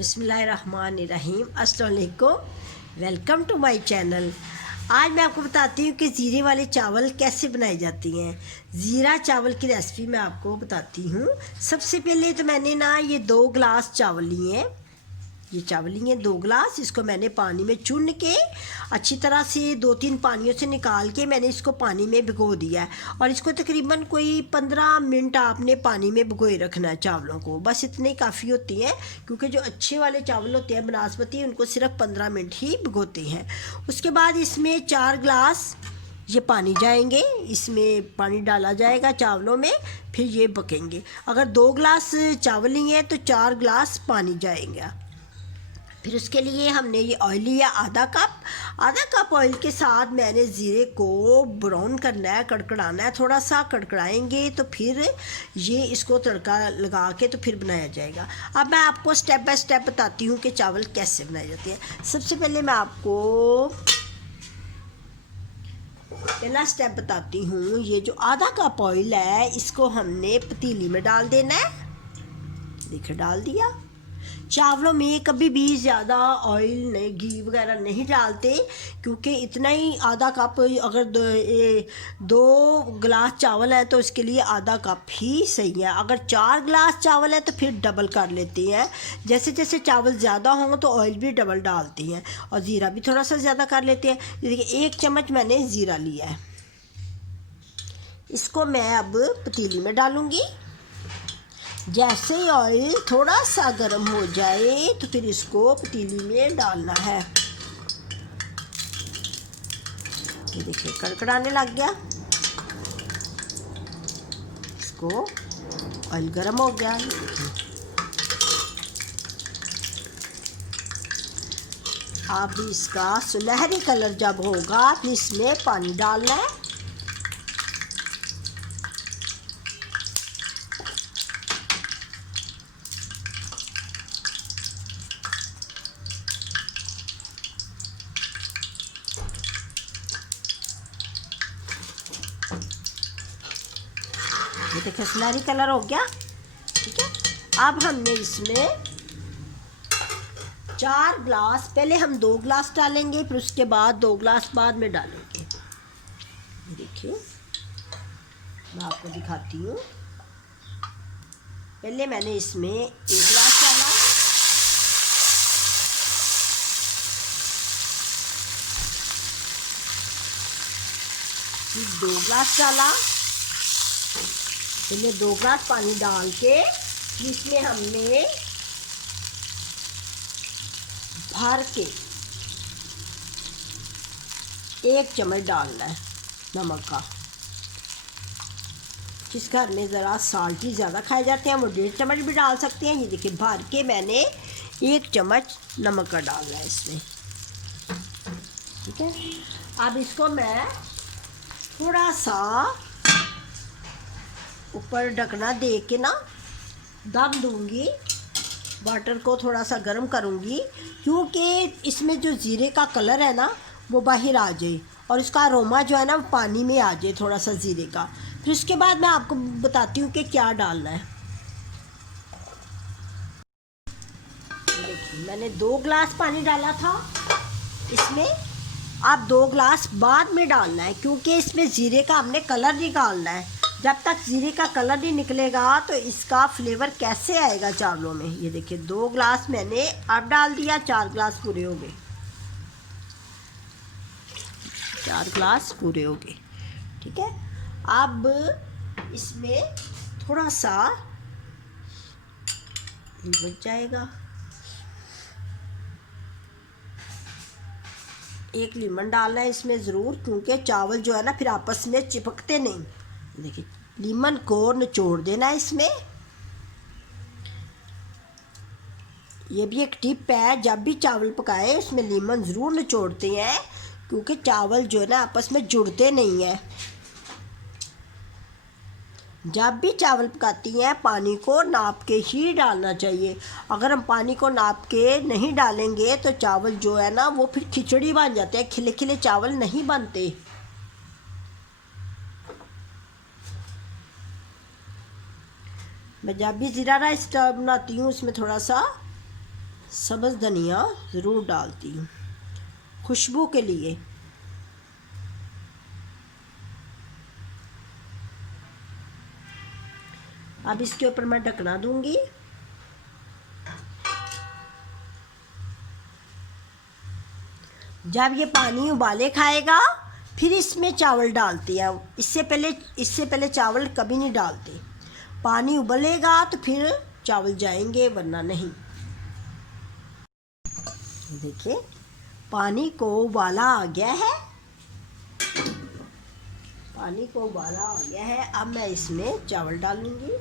बिस्मिल्लाहिर्रहमानिर्रहीम। अस्सलाम वालेकुम। Welcome to my channel. आज मैं आपको बताती हूँ कि ज़ीरे वाले चावल कैसे बनाए जाते हैं। ज़ीरा चावल की रेसिपी मैं आपको बताती हूँ। सबसे पहले तो मैंने ना ये 2 गिलास चावल लिए हैं। ये चावल लिए 2 गिलास। इसको मैंने पानी में चुन के अच्छी तरह से 2-3 पानियों से निकाल के मैंने इसको पानी में भिगो दिया है। और इसको तकरीबन कोई 15 मिनट आपने पानी में भिगोए रखना है चावलों को। बस इतने काफ़ी होती हैं, क्योंकि जो अच्छे वाले चावल होते हैं बासमती, उनको सिर्फ 15 मिनट ही भिगोते हैं। उसके बाद इसमें 4 गिलास ये पानी जाएंगे, इसमें पानी डाला जाएगा चावलों में, फिर ये पकेंगे। अगर 2 गिलास चावल लिए हैं तो 4 गिलास पानी जाएगा। फिर उसके लिए हमने ये ऑयल लिया आधा कप ऑयल के साथ मैंने ज़ीरे को ब्राउन करना है, कड़कड़ाना है। थोड़ा सा कड़कड़ाएंगे तो फिर ये इसको तड़का लगा के तो फिर बनाया जाएगा। अब मैं आपको स्टेप बाय स्टेप बताती हूँ कि चावल कैसे बनाए जाते हैं। सबसे पहले मैं आपको पहला स्टेप बताती हूँ। ये जो आधा कप ऑयल है, इसको हमने पतीली में डाल देना है। देखिए, डाल दिया। चावलों में कभी भी ज़्यादा ऑयल नहीं, घी वगैरह नहीं डालते, क्योंकि इतना ही आधा कप, अगर 2 गिलास चावल है तो इसके लिए आधा कप ही सही है। अगर 4 गिलास चावल है तो फिर डबल कर लेते हैं। जैसे जैसे चावल ज़्यादा हों तो ऑयल भी डबल डालते हैं, और ज़ीरा भी थोड़ा सा ज़्यादा कर लेते हैं। देखिए, 1 चम्मच मैंने ज़ीरा लिया है। इसको मैं अब पतीली में डालूँगी। जैसे ही ऑयल थोड़ा सा गर्म हो जाए तो फिर इसको पतीली में डालना है। ये देखिए, कड़कड़ाने लग गया। इसको ऑयल गर्म हो गया। अब इसका सुनहरी कलर जब होगा फिर इसमें पानी डालना है। ये देखिए, सुनहरी कलर हो गया। ठीक है, अब हमने इसमें 4 गिलास, पहले हम 2 गिलास डालेंगे, फिर उसके बाद 2 गिलास बाद में डालेंगे। देखिए, मैं आपको दिखाती हूँ। पहले मैंने इसमें 1 गिलास डाला, फिर 2 गिलास डाला। पहले 2 गिलास पानी डाल के इसमें हमने भर के 1 चम्मच डालना है नमक का। जिस घर में ज़रा साल्टी ज़्यादा खाए जाते हैं वो 1.5 चम्मच भी डाल सकते हैं। ये देखिए, भर के मैंने 1 चम्मच नमक का डालना है इसमें। ठीक है, अब इसको मैं थोड़ा सा ऊपर ढकना दे के ना दम दूंगी। वाटर को थोड़ा सा गर्म करूंगी, क्योंकि इसमें जो ज़ीरे का कलर है ना वो बाहर आ जाए, और इसका अरोमा जो है ना वो पानी में आ जाए, थोड़ा सा ज़ीरे का। फिर उसके बाद मैं आपको बताती हूँ कि क्या डालना है। देखिए, मैंने 2 गिलास पानी डाला था इसमें। आप 2 गिलास बाद में डालना है, क्योंकि इसमें ज़ीरे का हमने कलर निकालना है। जब तक ज़ीरे का कलर नहीं निकलेगा तो इसका फ्लेवर कैसे आएगा चावलों में। ये देखिए, 2 गिलास मैंने अब डाल दिया, 4 गिलास पूरे हो गए। 4 गिलास पूरे हो गए। ठीक है, अब इसमें थोड़ा सा बच जाएगा। 1 लीमन डालना है इसमें ज़रूर, क्योंकि चावल जो है ना फिर आपस में चिपकते नहीं। देखिए, लीमन को निचोड़ देना है इसमें। ये भी एक टिप है, जब भी चावल पकाए उसमें लीमन ज़रूर निचोड़ते हैं, क्योंकि चावल जो है ना आपस में जुड़ते नहीं हैं। जब भी चावल पकाती हैं पानी को नाप के ही डालना चाहिए। अगर हम पानी को नाप के नहीं डालेंगे तो चावल जो है ना वो फिर खिचड़ी बन जाते हैं, खिले खिले चावल नहीं बनते। मैं जब भी ज़ीरा राइस बनाती हूँ उसमें थोड़ा सा सब्ज़ धनिया ज़रूर डालती हूँ खुशबू के लिए। अब इसके ऊपर मैं ढकना दूंगी। जब ये पानी उबाले खाएगा फिर इसमें चावल डालती हैं। इससे पहले चावल कभी नहीं डालते। पानी उबलेगा तो फिर चावल जाएंगे, वरना नहीं। देखिए पानी को उबाला आ गया है। पानी को उबाला आ गया है। अब मैं इसमें चावल डालूंगी।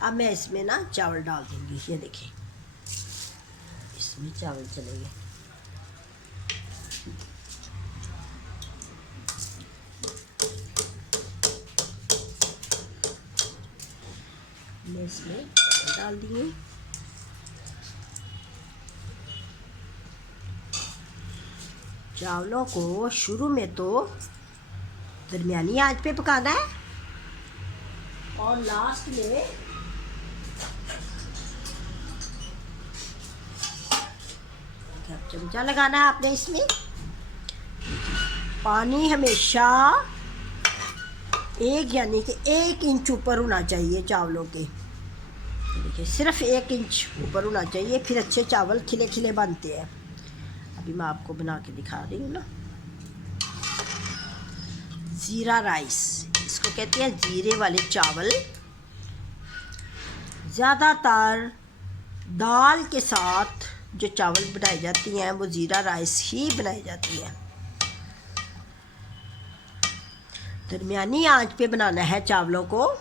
अब मैं इसमें ना चावल डाल दूंगी। ये देखिए इसमें चावल चलेंगे। मैं इसमें चावल डाल दिए। चावलों को शुरू में तो दरमियानी आंच पे पकाना है और लास्ट में चमचा लगाना है आपने। इसमें पानी हमेशा यानी कि 1 इंच ऊपर होना चाहिए चावलों के। देखिए सिर्फ 1 इंच ऊपर होना चाहिए, फिर अच्छे चावल खिले खिले बनते हैं। अभी मैं आपको बना के दिखा रही हूँ ना। ज़ीरा राइस, इसको कहते हैं जीरे वाले चावल। ज़्यादातर दाल के साथ जो चावल बनाई जाती हैं वो ज़ीरा राइस ही बनाई जाती है। दरमियानी आंच पे बनाना है चावलों को।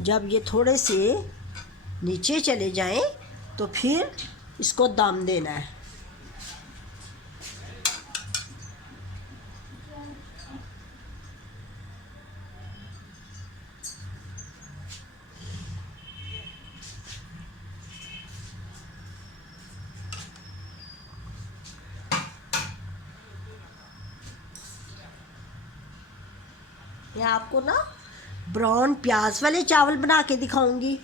जब ये थोड़े से नीचे चले जाएं तो फिर इसको दम देना है। मैं आपको ना ब्राउन प्याज वाले चावल बना के दिखाऊंगी।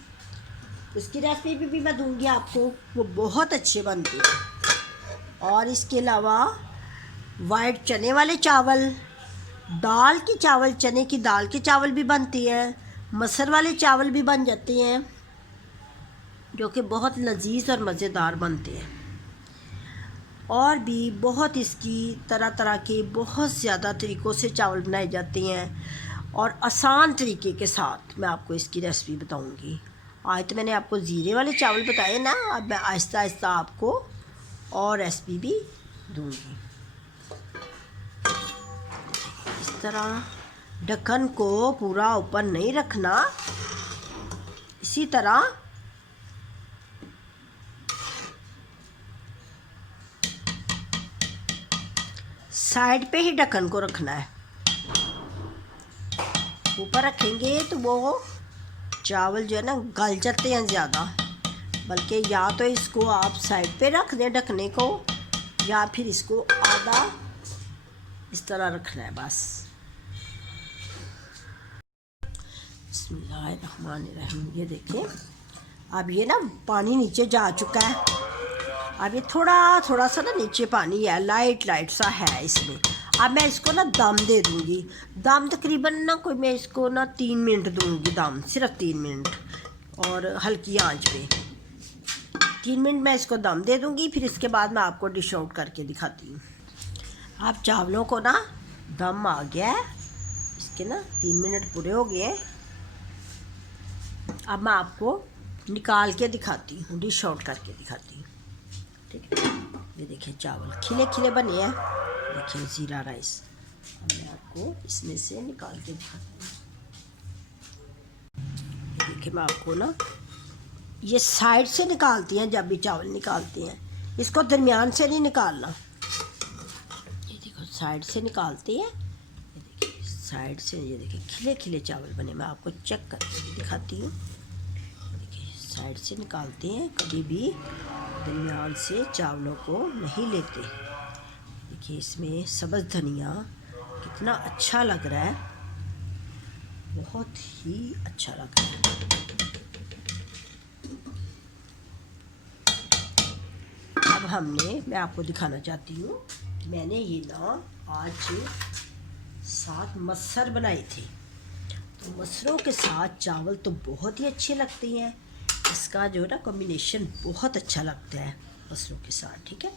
उसकी रेसिपी भी मैं दूंगी आपको, वो बहुत अच्छे बनते हैं। और इसके अलावा वाइट चने वाले चावल, दाल के चावल, चने की दाल के चावल भी बनती हैं। मसर वाले चावल भी बन जाते हैं जो कि बहुत लजीज और मज़ेदार बनते हैं। और भी बहुत इसकी तरह तरह के बहुत ज़्यादा तरीक़ों से चावल बनाए जाते हैं और आसान तरीके के साथ मैं आपको इसकी रेसिपी बताऊंगी। आज तो मैंने आपको ज़ीरे वाले चावल बताए ना, अब मैं आहिस्ता आहिस्ता आपको और रेसिपी भी दूंगी। इस तरह ढक्कन को पूरा ऊपर नहीं रखना, इसी तरह साइड पे ही ढक्कन को रखना है। ऊपर रखेंगे तो वो चावल जो है ना गल जाते हैं ज़्यादा। बल्कि या तो इसको आप साइड पे रख दें ढकने को, या फिर इसको आधा इस तरह रखना है बस। बिस्मिल्लाहिर्रहमानिर्रहीम। ये देखिए अब ये ना पानी नीचे जा चुका है। अब ये थोड़ा थोड़ा सा ना नीचे पानी है, लाइट लाइट सा है इसमें। अब मैं इसको ना दम दे दूँगी। दम तकरीबन ना कोई मैं इसको ना 3 मिनट दूँगी दम, सिर्फ 3 मिनट और हल्की आंच पे 3 मिनट मैं इसको दम दे दूँगी। फिर इसके बाद मैं आपको डिश आउट करके दिखाती हूँ। आप चावलों को ना दम आ गया है, इसके ना 3 मिनट पूरे हो गए। अब मैं आपको निकाल के दिखाती हूँ, डिश आउट करके दिखाती हूँ। ठीक है, ये देखिए चावल खिले खिले बने हैं। देखिए ज़ीरा राइस। अब मैं आपको इसमें से निकाल के दिखाती हूँ। ये देखिए मैं आपको ना ये साइड से निकालती हैं। जब भी चावल निकालते हैं इसको दरमियान से नहीं निकालना। ये देखो साइड से निकालते हैं। ये देखिए साइड से, ये देखिए खिले खिले चावल बने। मैं आपको चेक करके दिखाती हूँ। देखिए साइड से निकालते हैं, कभी भी दरमियान से चावलों को नहीं लेते। देखिए इसमें सब्ज़ धनिया कितना अच्छा लग रहा है, बहुत ही अच्छा लग रहा है। अब मैं आपको दिखाना चाहती हूँ, मैंने ये ना आज 7 मसर बनाए थे। तो मसरों के साथ चावल तो बहुत ही अच्छे लगते हैं। इसका जो है ना कॉम्बिनेशन बहुत अच्छा लगता है मसरों के साथ। ठीक है,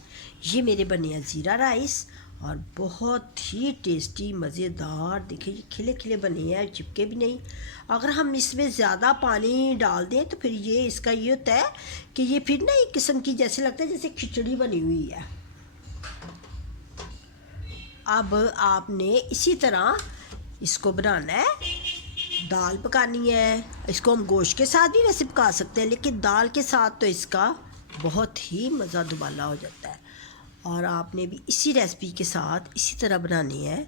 ये मेरे बने हैं ज़ीरा राइस और बहुत ही टेस्टी मज़ेदार। देखिए ये खिले खिले बने हैं, चिपके भी नहीं। अगर हम इसमें ज़्यादा पानी डाल दें तो फिर ये इसका ये होता है कि ये फिर ना एक किस्म की जैसे लगता है जैसे खिचड़ी बनी हुई है। अब आपने इसी तरह इसको बनाना है। दाल पकानी है, इसको हम गोश्त के साथ भी वैसे पका सकते हैं, लेकिन दाल के साथ तो इसका बहुत ही मज़ा दुबाला हो जाता है। और आपने भी इसी रेसिपी के साथ इसी तरह बनानी है।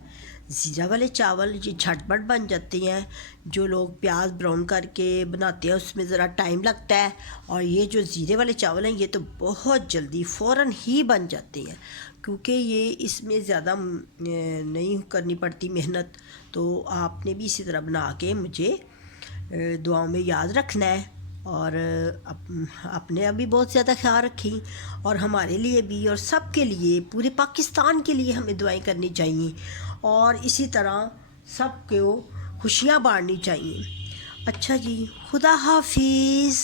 ज़ीरा वाले चावल ये झटपट बन जाते हैं। जो लोग प्याज ब्राउन करके बनाते हैं उसमें ज़रा टाइम लगता है, और ये जो ज़ीरे वाले चावल हैं ये तो बहुत जल्दी फ़ौरन ही बन जाते हैं, क्योंकि ये इसमें ज़्यादा नहीं करनी पड़ती मेहनत। तो आपने भी इसी तरह बना के मुझे दुआओं में याद रखना है। और अपने अभी बहुत ज़्यादा ख्याल रखें, और हमारे लिए भी और सब के लिए, पूरे पाकिस्तान के लिए हमें दुआएं करनी चाहिए, और इसी तरह सब को खुशियाँ बांटनी चाहिए। अच्छा जी, खुदा हाफिज़।